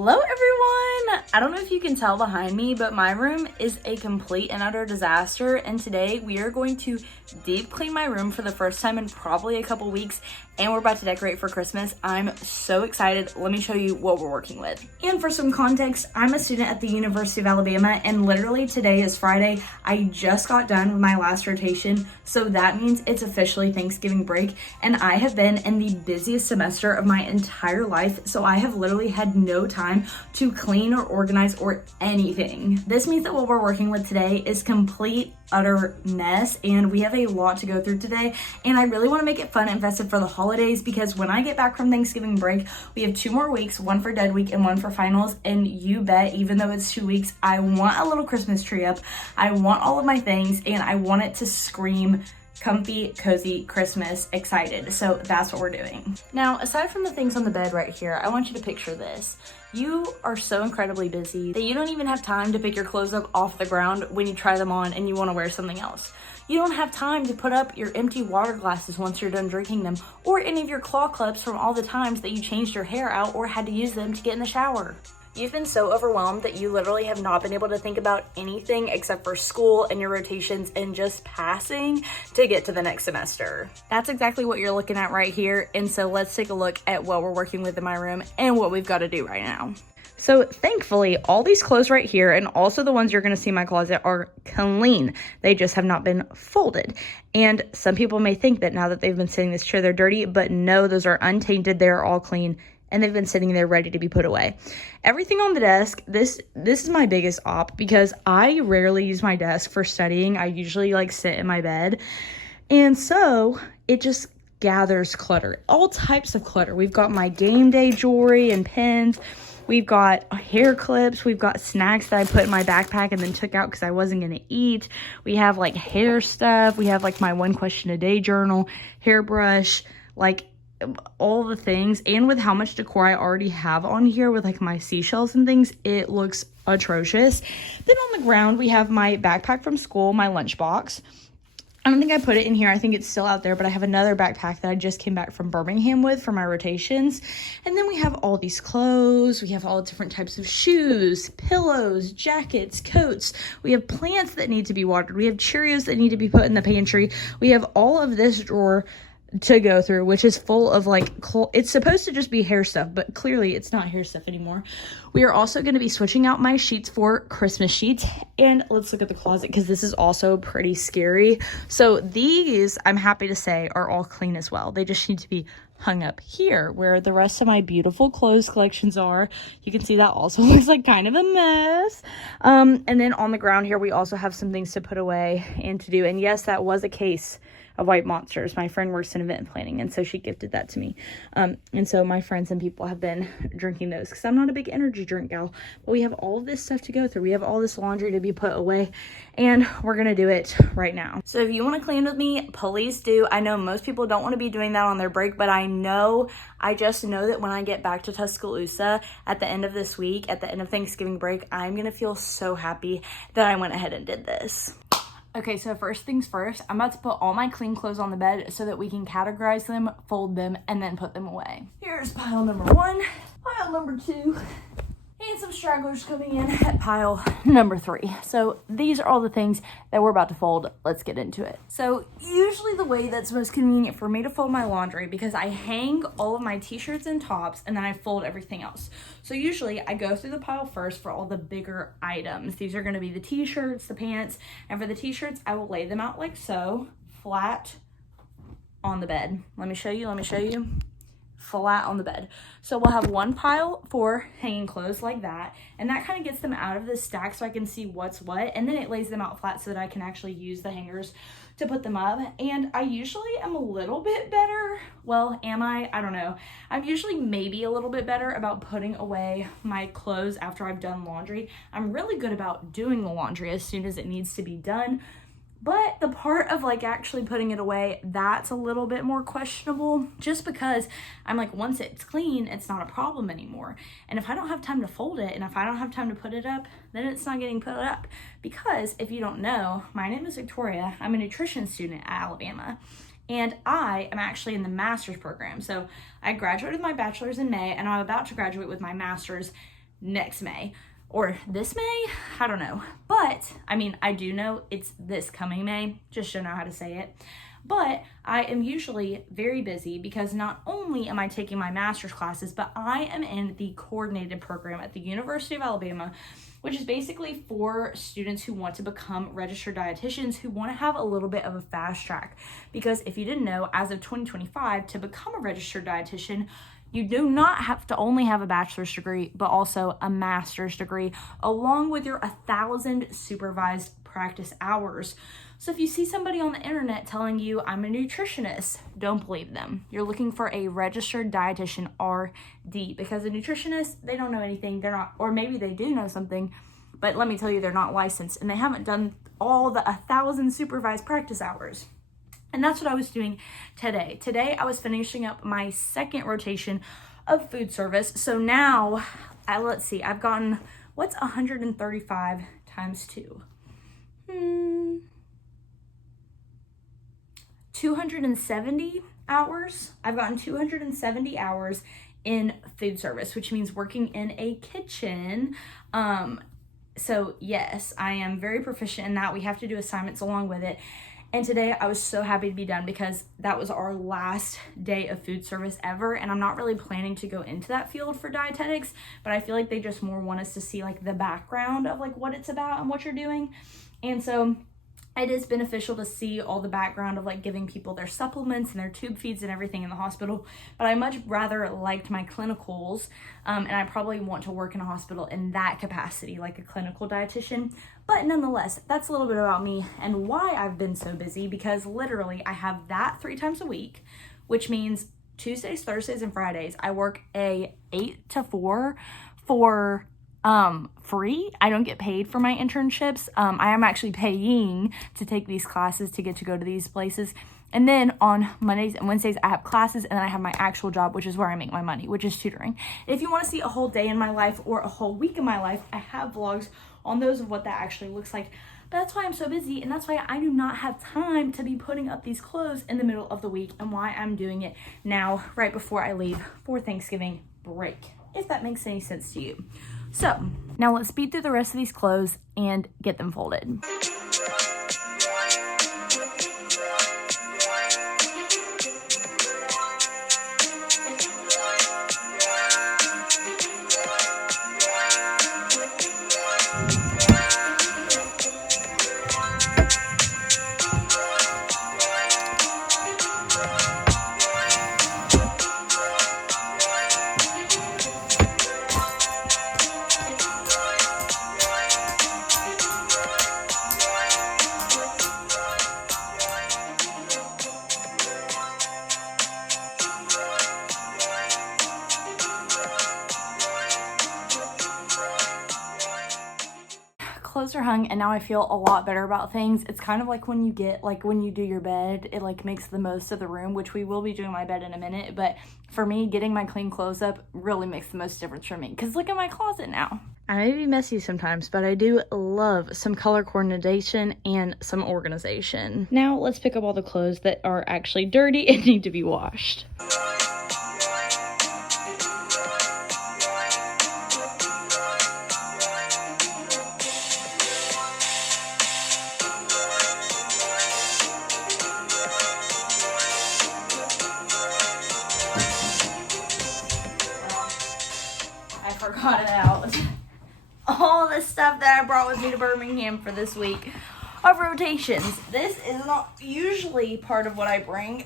Hello everyone! I don't know if you can tell behind me, but my room is a complete and utter disaster, and today we are going to deep clean my room for the first time in probably a couple weeks, and we're about to decorate for Christmas. I'm so excited. Let me show you what we're working with. And for some context, I'm a student at the University of Alabama, and literally today is Friday. I just got done with my last rotation, so that means it's officially Thanksgiving break, and I have been in the busiest semester of my entire life, so I have literally had no time to clean or organize or anything. This means that what we're working with today is complete utter mess, and we have a lot to go through today, and I really want to make it fun and festive for the holidays because when I get back from Thanksgiving break, we have 2 more weeks, one for dead week and one for finals, and you bet, even though it's 2 weeks, I want a little Christmas tree up, I want all of my things, and I want it to scream comfy, cozy, Christmas, excited. So that's what we're doing. Now, aside from the things on the bed right here, I want you to picture this. You are so incredibly busy that you don't even have time to pick your clothes up off the ground when you try them on and you want to wear something else. You don't have time to put up your empty water glasses once you're done drinking them, or any of your claw clips from all the times that you changed your hair out or had to use them to get in the shower. You've been so overwhelmed that you literally have not been able to think about anything except for school and your rotations and just passing to get to the next semester. That's exactly what you're looking at right here. And so let's take a look at what we're working with in my room and what we've got to do right now. So thankfully, all these clothes right here and also the ones you're going to see in my closet are clean. They just have not been folded. And some people may think that now that they've been sitting in this chair, they're dirty, but no, those are untainted. They're all clean. And they've been sitting there ready to be put away. Everything on the desk, this is my biggest op because I rarely use my desk for studying. I usually sit in my bed. And so it just gathers clutter, all types of clutter. We've got my game day jewelry and pins. We've got hair clips. We've got snacks that I put in my backpack and then took out because I wasn't going to eat. We have hair stuff. We have my 1 question a day journal, hairbrush, all the things. And with how much decor I already have on here with my seashells and things, it looks atrocious. Then on the ground we have my backpack from school, my lunchbox. I don't think I put it in here. I think it's still out there, but I have another backpack that I just came back from Birmingham with for my rotations. And then we have all these clothes. We have all different types of shoes, pillows, jackets, coats. We have plants that need to be watered. We have Cheerios that need to be put in the pantry. We have all of this drawer to go through, which is full of it's supposed to just be hair stuff, but clearly it's not hair stuff anymore. We are also going to be switching out my sheets for Christmas sheets. And let's look at the closet because this is also pretty scary. So these, I'm happy to say, are all clean as well. They just need to be hung up here where the rest of my beautiful clothes collections are. You can see that also looks like kind of a mess. And then on the ground here, we also have some things to put away and to do. And yes, that was a case of White Monsters. My friend works in event planning, and so she gifted that to me. And so my friends and people have been drinking those because I'm not a big energy drink gal. But we have all of this stuff to go through. We have all this laundry to be put away, and we're going to do it right now. So if you want to clean with me, please do. I know most people don't want to be doing that on their break, but I just know that when I get back to Tuscaloosa at the end of this week, at the end of Thanksgiving break, I'm going to feel so happy that I went ahead and did this. Okay, so first things first, I'm about to put all my clean clothes on the bed so that we can categorize them, fold them, and then put them away. Here's pile number 1, pile number 2, and some stragglers coming in at pile number 3. So these are all the things that we're about to fold. Let's get into it. So usually the way that's most convenient for me to fold my laundry, because I hang all of my t-shirts and tops and then I fold everything else. So usually I go through the pile first for all the bigger items. These are going to be the t-shirts, the pants, and for the t-shirts, I will lay them out like so, flat on the bed. Let me show you. Flat on the bed. So we'll have one pile for hanging clothes like that, and that kind of gets them out of the stack so I can see what's what, and then it lays them out flat so that I can actually use the hangers to put them up. And I usually am a little bit better, well, am I don't know, I'm usually maybe a little bit better about putting away my clothes after I've done laundry. I'm really good about doing the laundry as soon as it needs to be done. But the part of actually putting it away, that's a little bit more questionable, just because I'm once it's clean, it's not a problem anymore. And if I don't have time to fold it and if I don't have time to put it up, then it's not getting put up. Because if you don't know, my name is Victoria. I'm a nutrition student at Alabama. And I am actually in the master's program. So I graduated with my bachelor's in May, and I'm about to graduate with my master's next May. Or this May? I don't know. But, I mean, I do know it's this coming May, just don't know how to say it. But I am usually very busy because not only am I taking my master's classes, but I am in the coordinated program at the University of Alabama, which is basically for students who want to become registered dietitians, who want to have a little bit of a fast track. Because if you didn't know, as of 2025, to become a registered dietitian, you do not have to only have a bachelor's degree, but also a master's degree, along with your 1,000 supervised practice hours. So if you see somebody on the internet telling you, I'm a nutritionist, don't believe them. You're looking for a registered dietitian, RD, because a nutritionist, they don't know anything. They're not, or maybe they do know something, but let me tell you, they're not licensed and they haven't done all the 1,000 supervised practice hours. And that's what I was doing today. Today, I was finishing up my second rotation of food service. So now, let's see, I've gotten, what's 135 times 2? 270 hours. I've gotten 270 hours in food service, which means working in a kitchen. So yes, I am very proficient in that. We have to do assignments along with it. And today I was so happy to be done because that was our last day of food service ever. And I'm not really planning to go into that field for dietetics, but I feel like they just more want us to see like the background of like what it's about and what you're doing. And so it is beneficial to see all the background of like giving people their supplements and their tube feeds and everything in the hospital. But I much rather liked my clinicals, and I probably want to work in a hospital in that capacity, like a clinical dietitian. But nonetheless, that's a little bit about me and why I've been so busy, because literally I have that 3 times a week, which means Tuesdays, Thursdays, and Fridays, I work a 8 to 4 for free. I don't get paid for my internships. I am actually paying to take these classes to get to go to these places. And then on Mondays and Wednesdays, I have classes, and then I have my actual job, which is where I make my money, which is tutoring. If you want to see a whole day in my life or a whole week in my life, I have vlogs on those of what that actually looks like. But that's why I'm so busy, and that's why I do not have time to be putting up these clothes in the middle of the week, and why I'm doing it now, right before I leave for Thanksgiving break, if that makes any sense to you. So now let's speed through the rest of these clothes and get them folded. Clothes are hung, and now I feel a lot better about things. It's kind of like when you do your bed, it like makes the most of the room, which we will be doing my bed in a minute. But for me, getting my clean clothes up really makes the most difference for me, because look at my closet now. I may be messy sometimes, but I do love some color coordination and some organization. Now let's pick up all the clothes that are actually dirty and need to be washed. Forgot about all the stuff that I brought with me to Birmingham for this week of rotations. This is not usually part of what I bring,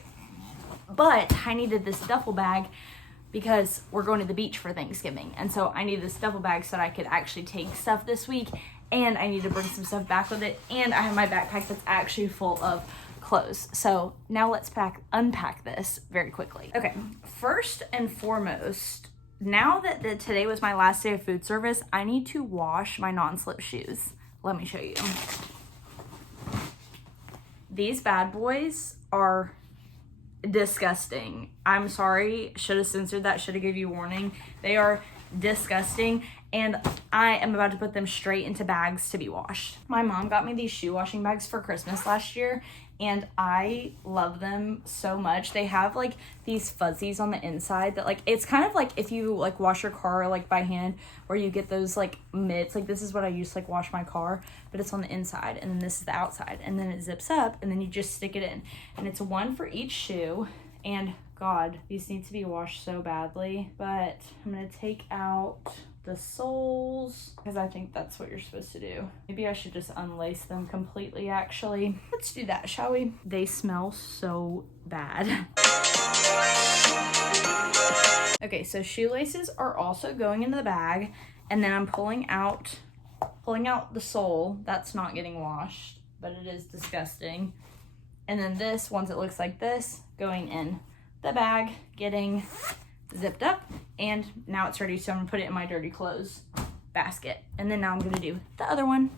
but I needed this duffel bag because we're going to the beach for Thanksgiving, and so I needed this duffel bag so that I could actually take stuff this week, and I need to bring some stuff back with it, and I have my backpack that's actually full of clothes. So now let's unpack this very quickly. Okay, first and foremost, now that today was my last day of food service, I need to wash my non-slip shoes. Let me show you. These bad boys are disgusting. I'm sorry, should have censored that, should have gave you a warning. They are disgusting, and I am about to put them straight into bags to be washed. My mom got me these shoe washing bags for Christmas last year, and I love them so much. They have like these fuzzies on the inside that like, it's kind of like if you like wash your car like by hand, where you get those like mitts. Like this is what I use to like wash my car, but it's on the inside, and then this is the outside, and then it zips up, and then you just stick it in, and it's one for each shoe. And God, these need to be washed so badly, but I'm gonna take out the soles because I think that's what you're supposed to do. Maybe I should just unlace them completely, actually. Let's do that, shall we? They smell so bad. Okay, so shoelaces are also going into the bag, and then I'm pulling out the sole. That's not getting washed, but it is disgusting. And then this, once it looks like this, going in the bag, getting zipped up, and now it's ready, so I'm gonna put it in my dirty clothes basket. And then now I'm gonna do the other one.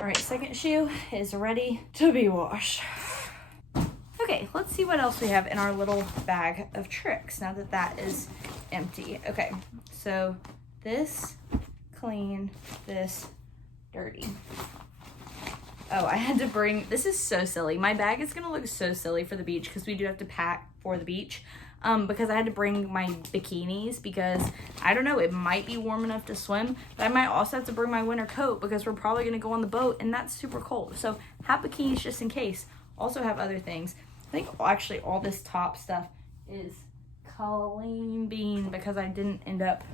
All right, second shoe is ready to be washed. Okay, let's see what else we have in our little bag of tricks now that that is empty. Okay, so this clean, this dirty. Oh, I had to bring, this is so silly. My bag is gonna look so silly for the beach because we do have to pack for the beach. Because I had to bring my bikinis because I don't know, it might be warm enough to swim, but I might also have to bring my winter coat because we're probably gonna go on the boat and that's super cold. So have bikinis just in case. Also have other things. I think actually all this top stuff is clean bean because I didn't end up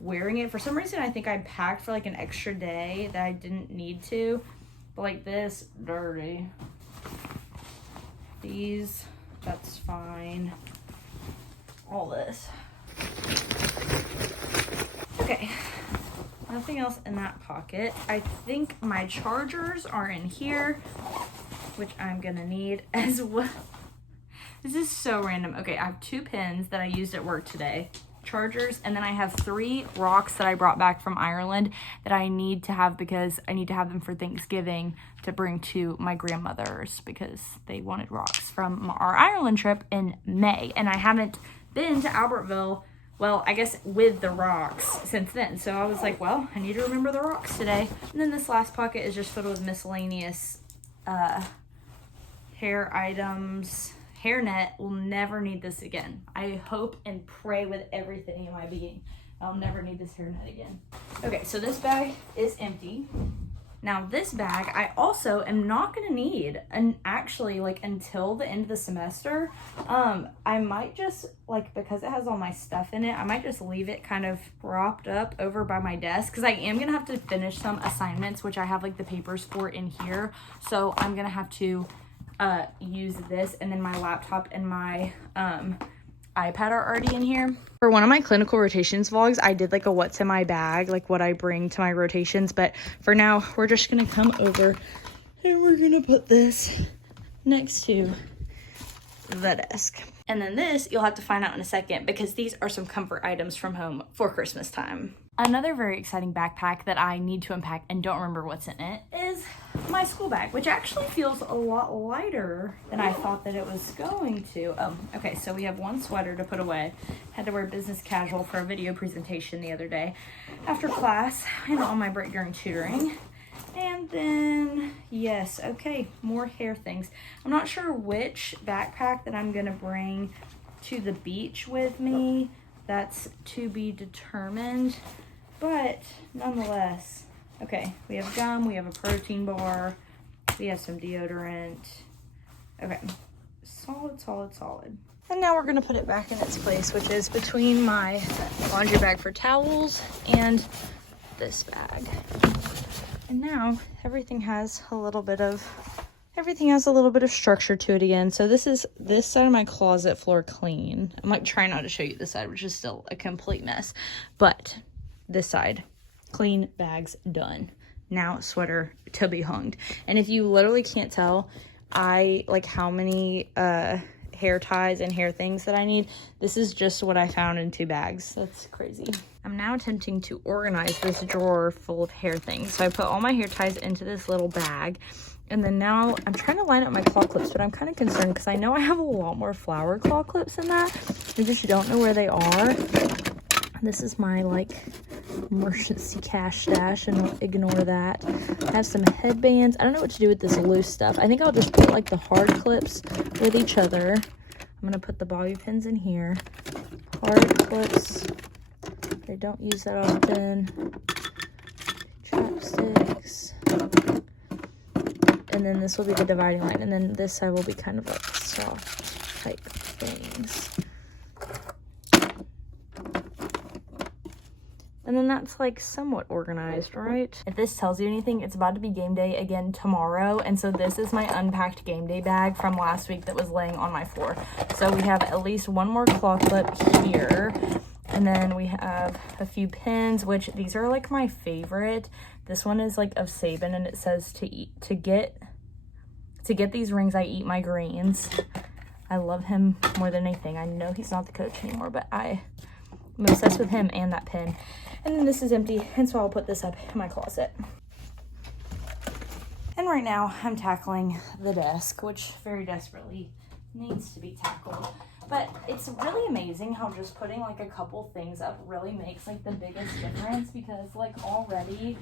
wearing it. For some reason, I think I packed for like an extra day that I didn't need to. But like this, dirty. These, that's fine. All this. Okay, nothing else in that pocket. I think my chargers are in here, which I'm gonna need as well. This is so random. Okay, I have 2 pins that I used at work today, chargers, and then I have 3 rocks that I brought back from Ireland that I need to have because I need to have them for Thanksgiving to bring to my grandmother's because they wanted rocks from our Ireland trip in May, and I haven't been to Albertville, well, I guess with the rocks since then. So I was like, well, I need to remember the rocks today. And then this last pocket is just filled with miscellaneous hair items. Hairnet, will never need this again. I hope and pray with everything in my being I'll never need this hairnet again. Okay, so this bag is empty. Now this bag I also am not gonna need, and actually like until the end of the semester. I might just like, because it has all my stuff in it, I might just leave it kind of propped up over by my desk because I am gonna have to finish some assignments, which I have like the papers for in here. So I'm gonna have to use this, and then my laptop and my iPad are already in here. For one of my clinical rotations vlogs, I did like a what's in my bag, like what I bring to my rotations, but for now we're just gonna come over and we're gonna put this next to the desk. And then this you'll have to find out in a second because these are some comfort items from home for Christmas time. Another very exciting backpack that I need to unpack and don't remember what's in it is my school bag, which actually feels a lot lighter than I thought that it was going to. Oh, okay, so we have one sweater to put away. Had to wear business casual for a video presentation the other day after class and on my break during tutoring. And then, yes, okay, more hair things. I'm not sure which backpack that I'm gonna bring to the beach with me. That's to be determined, but nonetheless. Okay, we have gum, we have a protein bar, we have some deodorant. Okay, solid. And now we're gonna put it back in its place, which is between my laundry bag for towels and this bag. And now everything has a little bit of structure to it again. So this is this side of my closet floor clean. I might try not to show you this side, which is still a complete mess, but this side clean, bags done. Now sweater to be hung. And if you literally can't tell, I like how many hair ties and hair things that I need. This is just what I found in 2 bags. That's crazy. I'm now attempting to organize this drawer full of hair things. So I put all my hair ties into this little bag. And then now I'm trying to line up my claw clips, but I'm kind of concerned because I know I have a lot more flower claw clips than that. I just don't know where they are. This is my like emergency cash stash, and ignore that. I have some headbands. I don't know what to do with this loose stuff. I think I'll just put like the hard clips with each other. I'm gonna put the bobby pins in here. Hard clips. They don't use that often. Chopsticks. And then this will be the dividing line. And then this side will be kind of like soft type things. And then that's like somewhat organized, right? If this tells you anything, it's about to be game day again tomorrow. And so this is my unpacked game day bag from last week that was laying on my floor. So we have at least one more claw clip here. And then we have a few pins, which these are like my favorite. This one is like of Saban, and it says to get these rings, I eat my greens. I love him more than anything. I know he's not the coach anymore, but I'm obsessed with him and that pin. And then this is empty, and so I'll put this up in my closet. And right now I'm tackling the desk, which very desperately needs to be tackled. But it's really amazing how just putting like a couple things up really makes like the biggest difference, because like already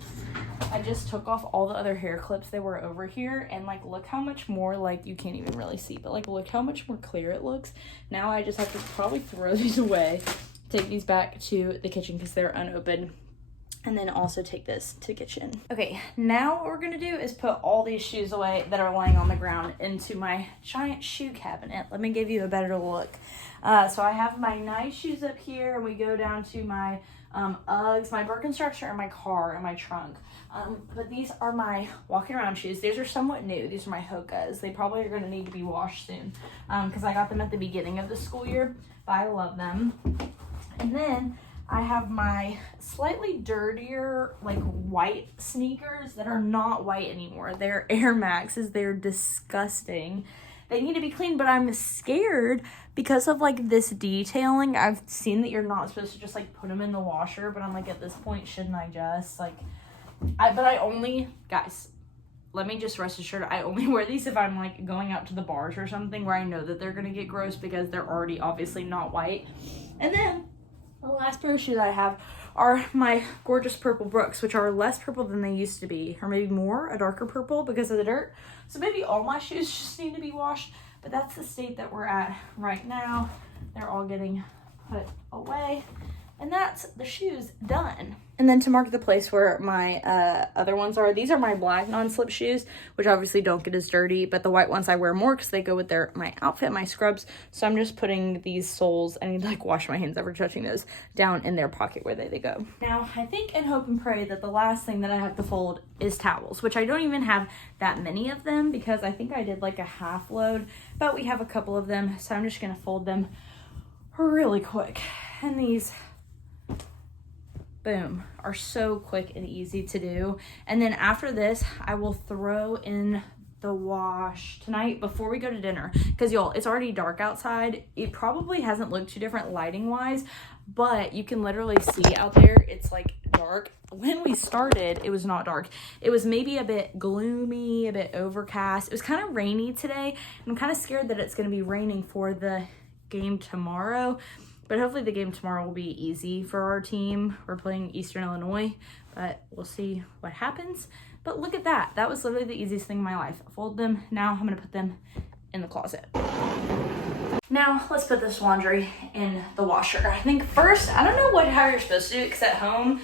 I just took off all the other hair clips that were over here, and like look how much more, like you can't even really see, but like look how much more clear it looks. Now I just have to probably throw these away, take these back to the kitchen because they're unopened, and then also take this to the kitchen. Okay, now what we're gonna do is put all these shoes away that are laying on the ground into my giant shoe cabinet. Let me give you a better look. So I have my nice shoes up here, and we go down to my Uggs. My Birkenstocks are in my car, in my trunk. But these are my walking around shoes. These are somewhat new. These are my Hokas. They probably are gonna need to be washed soon because I got them at the beginning of the school year, but I love them. And then I have my slightly dirtier, like white sneakers that are not white anymore. They're Air Maxes. They're disgusting. They need to be cleaned, but I'm scared because of like this detailing. I've seen that you're not supposed to just like put them in the washer, but I'm like, at this point, shouldn't I just like, guys, let me just rest assured, I only wear these if I'm like going out to the bars or something where I know that they're going to get gross because they're already obviously not white. And then the last pair of shoes I have are my gorgeous purple Brooks, which are less purple than they used to be, or maybe more, a darker purple because of the dirt. So maybe all my shoes just need to be washed, but that's the state that we're at right now. They're all getting put away, and that's the shoes done. And then to mark the place where my other ones are, these are my black non-slip shoes, which obviously don't get as dirty, but the white ones I wear more because they go with my outfit, my scrubs. So I'm just putting these soles, I need to like wash my hands ever touching those, down in their pocket where they go. Now, I think and hope and pray that the last thing that I have to fold is towels, which I don't even have that many of them because I think I did like a half load, but we have a couple of them. So I'm just gonna fold them really quick. And these, boom, are so quick and easy to do. And then after this, I will throw in the wash tonight before we go to dinner, because y'all, it's already dark outside. It probably hasn't looked too different lighting wise, but you can literally see out there it's like dark. When we started, it was not dark. It was maybe a bit gloomy, a bit overcast. It was kind of rainy today. I'm kind of scared that it's going to be raining for the game tomorrow. But hopefully the game tomorrow will be easy for our team. We're playing Eastern Illinois, but we'll see what happens. But look at that. That was literally the easiest thing in my life. Fold them. Now I'm going to put them in the closet. Now let's put this laundry in the washer. I think first, I don't know how you're supposed to do it, because at home,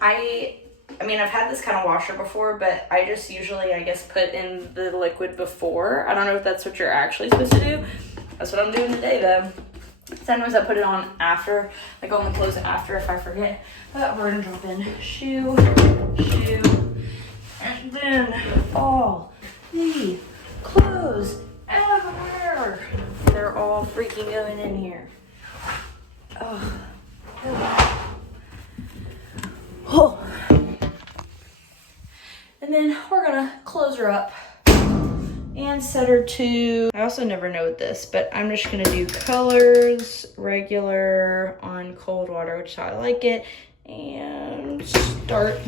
I mean, I've had this kind of washer before, but I just usually, I guess, put in the liquid before. I don't know if that's what you're actually supposed to do. That's what I'm doing today, though. Sometimes I put it on after, like on the clothes after if I forget. But we're gonna drop in shoe, and then all the clothes everywhere. They're all freaking going in here. Oh. And then we're gonna close her up and set her to, I also never know with this, but I'm just gonna do colors, regular on cold water, which is how I like it, and start.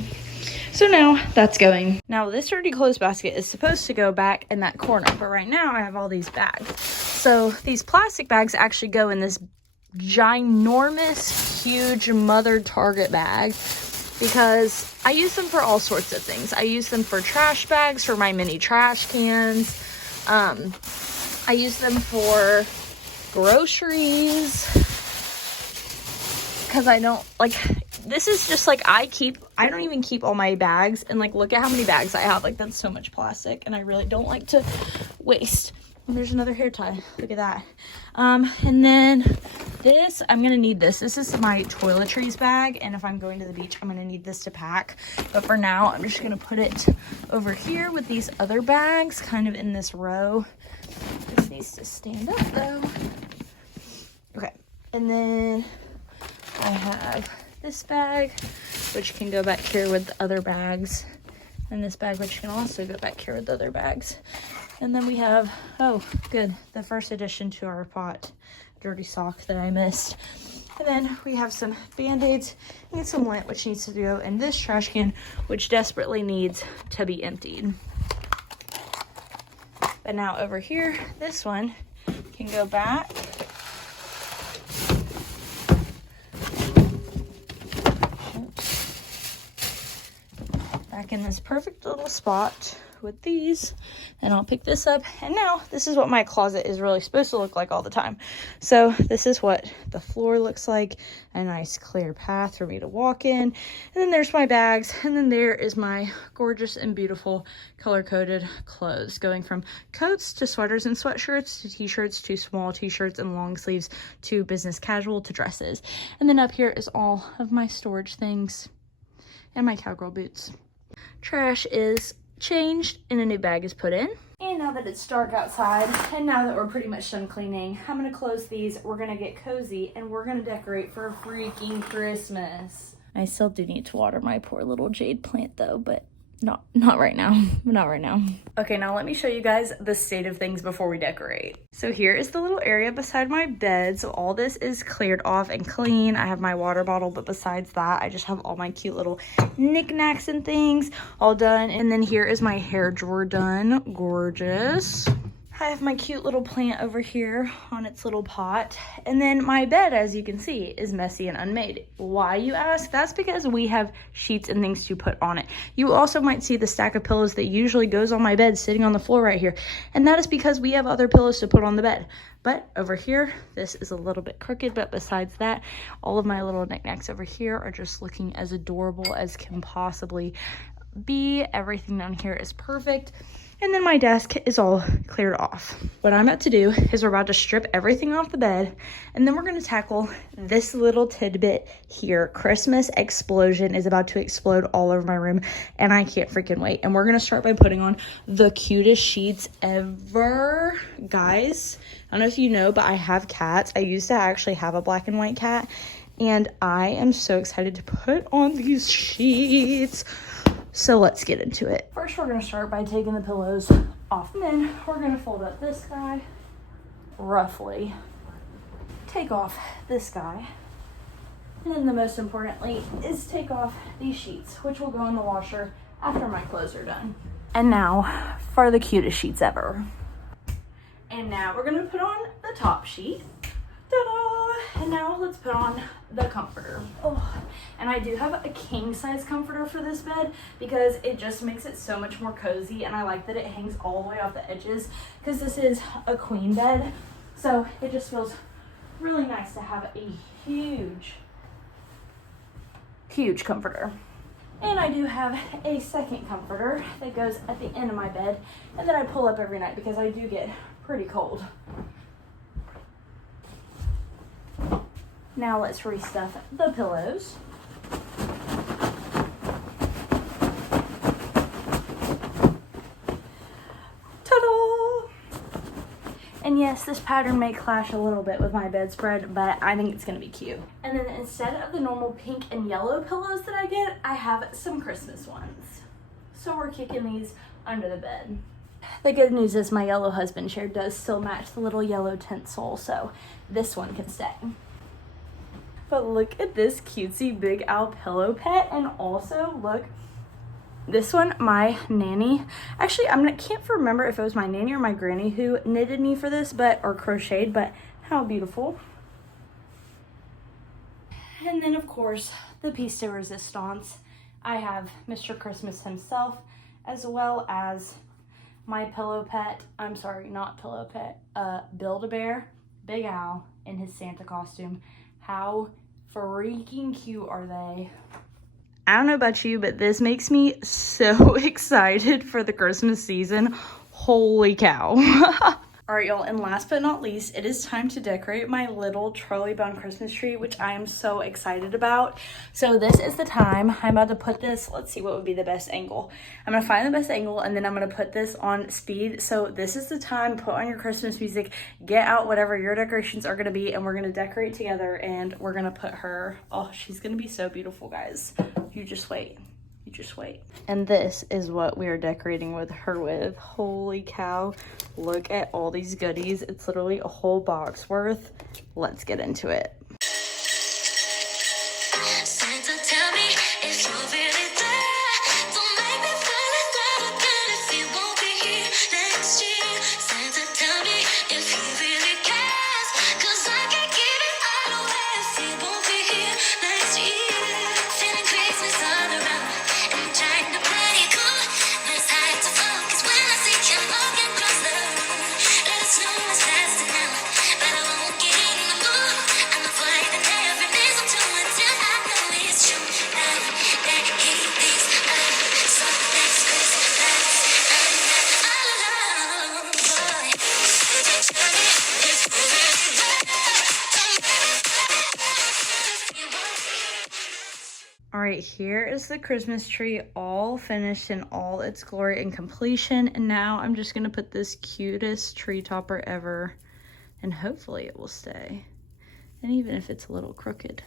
So now that's going. Now this dirty clothes basket is supposed to go back in that corner, but right now I have all these bags. So these plastic bags actually go in this ginormous, huge Mother Target bag because I use them for all sorts of things. I use them for trash bags, for my mini trash cans. I use them for groceries because I don't, like, this is just like, I don't even keep all my bags, and like, look at how many bags I have. Like, that's so much plastic, and I really don't like to waste. And there's another hair tie. Look at that. And then this, I'm gonna need this. This is my toiletries bag, and if I'm going to the beach, I'm gonna need this to pack. But for now, I'm just gonna put it over here with these other bags, kind of in this row. This needs to stand up though. Okay, and then I have this bag, which can go back here with the other bags, and this bag, which can also go back here with the other bags. And then we have, oh, good, the first addition to our pot, dirty sock that I missed. And then we have some Band-Aids and some lint, which needs to go in this trash can, which desperately needs to be emptied. But now over here, this one can go back. Back in this perfect little spot with these, and I'll pick this up. And now this is what my closet is really supposed to look like all the time. So this is what the floor looks like, a nice clear path for me to walk in. And then there's my bags, and then there is my gorgeous and beautiful color-coded clothes, going from coats to sweaters and sweatshirts to t-shirts to small t-shirts and long sleeves to business casual to dresses. And then up here is all of my storage things and my cowgirl boots. Trash is changed and a new bag is put in. And now that it's dark outside, and now that we're pretty much done cleaning, I'm gonna close these, we're gonna get cozy, and we're gonna decorate for freaking Christmas. I still do need to water my poor little jade plant though, but not right now. Not right now. Okay, now let me show you guys the state of things before we decorate. So here is the little area beside my bed. So all this is cleared off and clean. I have my water bottle, but besides that, I just have all my cute little knickknacks and things all done. And then here is my hair drawer done. Gorgeous. I have my cute little plant over here on its little pot. And then my bed, as you can see, is messy and unmade. Why, you ask? That's because we have sheets and things to put on it. You also might see the stack of pillows that usually goes on my bed sitting on the floor right here. And that is because we have other pillows to put on the bed. But over here, this is a little bit crooked, but besides that, all of my little knickknacks over here are just looking as adorable as can possibly be. Everything down here is perfect. And then my desk is all cleared off. What I'm about to do is we're about to strip everything off the bed, and then we're going to tackle this little tidbit here. Christmas explosion is about to explode all over my room, and I can't freaking wait. And we're going to start by putting on the cutest sheets ever. Guys, I don't know if you know, but I have cats. I used to actually have a black and white cat, and I am so excited to put on these sheets. So let's get into it. First, we're gonna start by taking the pillows off. And then we're gonna fold up this guy, roughly. Take off this guy. And then the most importantly is take off these sheets, which will go in the washer after my clothes are done. And now for the cutest sheets ever. And now we're gonna put on the top sheet. Ta-da! And now let's put on the comforter. Oh, and I do have a king size comforter for this bed because it just makes it so much more cozy, and I like that it hangs all the way off the edges because this is a queen bed. So it just feels really nice to have a huge comforter. And I do have a second comforter that goes at the end of my bed and that I pull up every night because I do get pretty cold. Now let's restuff the pillows. Ta-da! And yes, this pattern may clash a little bit with my bedspread, but I think it's gonna be cute. And then instead of the normal pink and yellow pillows that I get, I have some Christmas ones. So we're kicking these under the bed. The good news is my yellow husband chair does still match the little yellow tinsel, so this one can stay. But look at this cutesy Big Owl pillow pet, and also look, this one, my nanny, actually can't remember if it was my nanny or my granny who knitted me for this, or crocheted, but how beautiful. And then of course, the piece de resistance. I have Mr. Christmas himself, as well as my pillow pet, I'm sorry, not pillow pet, Build-A-Bear, Big Owl in his Santa costume. How freaking cute are they? I don't know about you, but this makes me so excited for the Christmas season. Holy cow. All right, y'all, and last but not least, it is time to decorate my little trolley bound Christmas tree, which I am so excited about. So this is the time. I'm about to put this, let's see what would be the best angle. I'm gonna find the best angle, and then I'm gonna put this on speed. So this is the time, put on your Christmas music, get out whatever your decorations are gonna be, and we're gonna decorate together, and we're gonna put her, oh, she's gonna be so beautiful, guys. You just wait. You just wait. And this is what we are decorating with her with. Holy cow. Look at all these goodies. It's literally a whole box worth. Let's get into it. Santa, tell me if you're really there. Don't make me fall in love again if you won't be here next year. Santa, tell me if he really cares. 'Cause I can't give it all away if he won't be here next year. Feeling Christmas all around. Trying to play it cool, but it's hard to focus when I see you walking across the room. Let us know what's lasting now, but I won't get in the mood. I'm avoiding every mistletoe until I know it's true. Now that he thinks of so next Christmas, I'm not all alone, boy. Just tell me if you're really there. Don't make me fall in love if you won't be. All right, here is the Christmas tree all finished in all its glory and completion. And now I'm just gonna put this cutest tree topper ever, and hopefully it will stay. And even if it's a little crooked,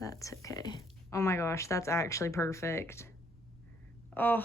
that's okay. Oh my gosh, that's actually perfect. Oh,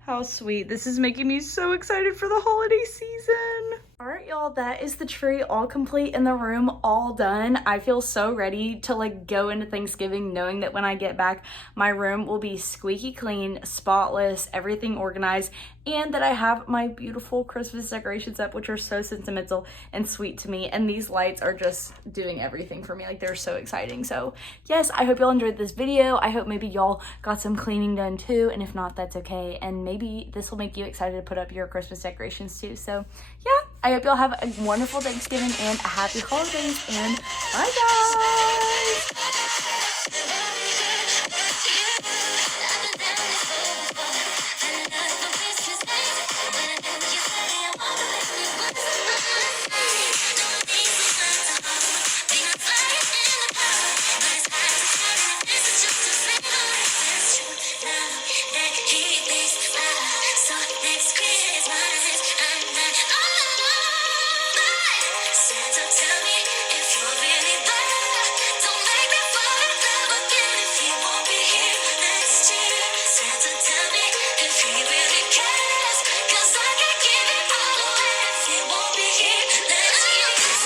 how sweet. This is making me so excited for the holiday season. All right, y'all, that is the tree all complete in the room, all done. I feel so ready to like go into Thanksgiving knowing that when I get back, my room will be squeaky clean, spotless, everything organized, and that I have my beautiful Christmas decorations up, which are so sentimental and sweet to me. And these lights are just doing everything for me. Like, they're so exciting. So yes, I hope y'all enjoyed this video. I hope maybe y'all got some cleaning done too. And if not, that's okay. And maybe this will make you excited to put up your Christmas decorations too. So yeah, I hope y'all have a wonderful Thanksgiving and a happy holidays, and bye guys.